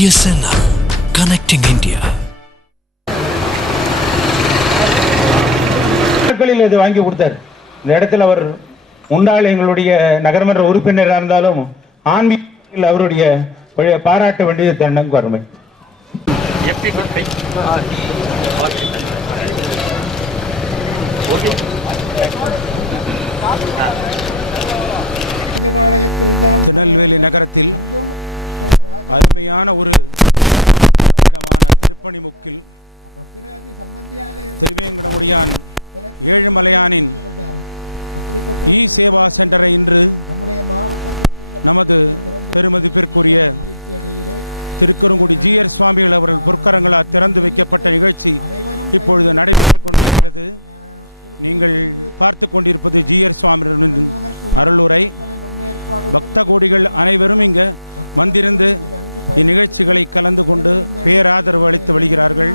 BSNL Connecting India. இது வாங்கி கொடுத்தார். இந்த இடத்துல அவர் முன்னாள் எங்களுடைய நகரமன்ற உறுப்பினராக இருந்தாலும் ஆன்மீகத்தில் அவருடைய பாராட்ட வேண்டியது தருணம் வறுமை. நகரத்தில் அருமையான ஒரு திருப்பணிமுக்கில் ஏழுமலையானின் சேவா சென்டரை இன்று நமது பெருமதிப்பிற்குரிய திருக்குறங்குடி ஜிஆர் சுவாமிகள் அவர்கள் பொற்கரங்களால் திறந்து வைக்கப்பட்ட நிகழ்ச்சி இப்பொழுது நடைபெற்றுக் கொண்டிருக்கிறது. நீங்கள் பார்த்துக் கொண்டிருப்பது ஜிஆர் சுவாமிகள் அருளுரை. பக்த கோடிகள் அனைவரும் இங்கு வந்திருந்து இந்நிகழ்ச்சிகளை கலந்து கொண்டு பேராதரவு அளித்து வருகிறார்கள்.